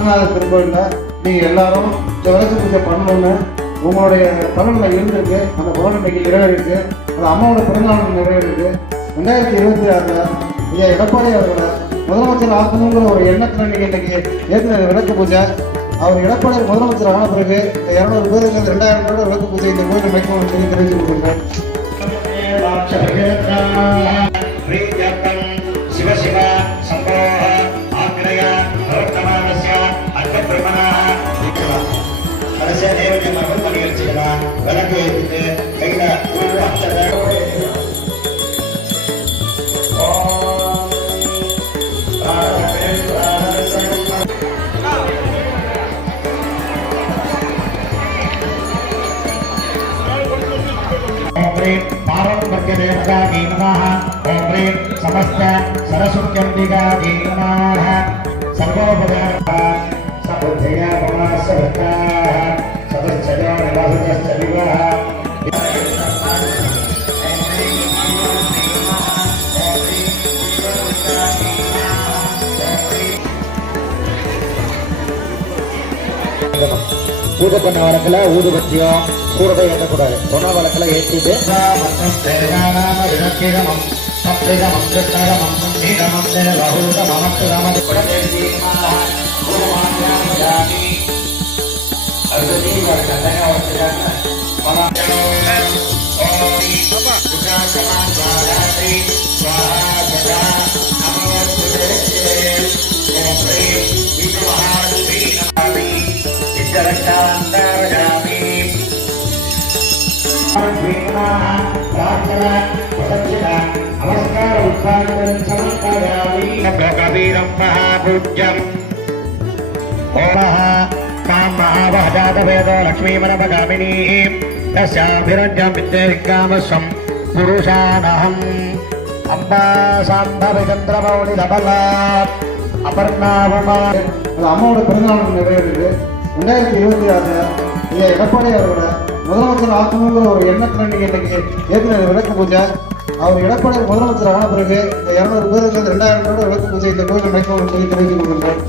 அர்த்தநாத திருக்கோயிலில் நீங்கள் எல்லாரும் இந்த விளக்கு பூஜை பண்ணணும்னு உங்களுடைய பலனில் இருந்திருக்கு. அந்த பலன் இன்னைக்கு நிறைவேறிருக்கு. அந்த அம்மாவோட பிறந்தநாள் நிறைவேறிருக்கு. 2026 ஐயா எடப்பாடி அவர்களை முதலமைச்சர் ஆக்கணுங்கிற ஒரு எண்ணத்தில் நீங்கள் இன்னைக்கு ஏற்கனவே விளக்கு பூஜை அவர் எடப்பாடி முதலமைச்சர் ஆன பிறகு 200 பேருக்கு 2000 பேரோட விளக்கு பூஜை இந்த கோயில் வைக்கணும்னு சொல்லி தெரிவித்து கொடுத்துருக்கேன். சிவ சிவ சம்போஹ ஆக்ரய பிரவர்த்தமானஸ்ய அர்த்தபிரமணா கடைசியா தேவதை மரபு நிகழ்ச்சிகளா விளக்கு ஏற்றிட்டு கையில पारंपर्यदेवतायै नमः। ओम ह्रीं समस्त सरस्वत्यम्बिकायै नमः। सर्वोपचारः सबुद्धया गुणासवृताः सदश्चयो निवासश्च विवाह பூஜை பண்ண வழக்கில் ஊதுபத்தியம் கூடவே ஏற்றக்கூடாது. சொன்ன வழக்கில் ஏற்றிட்டு लोकवीरं महापूज्यम् ओमः तां महावहजातवेदो लक्ष्मीमनपगामिनीं तस्याभिरञ्जं विद्येकामस्वं पुरुषानहम् अम्बा साम्भविचन्द्रमौलिधबलात् अपर्णाभमान् அம்மாவோட பிறந்தநாள் நிறைவேறிருக்கு. 2026 ஐயா எடப்பாடி அவரோட முதலமைச்சர் ஆக்கணுங்கிற ஒரு எண்ணத்தில் நீங்கள் இன்னைக்கு ஏற்கனவே விளக்கு பூஜை அவர் எடப்பாடி முதலமைச்சர் ஆன பிறகு 200 பேருக்கு 2000 பேரோட விளக்கு பூஜை இந்த கோயில் வைக்கணும்னு சொல்லி தெரிவித்து கொடுத்துருக்கேன்.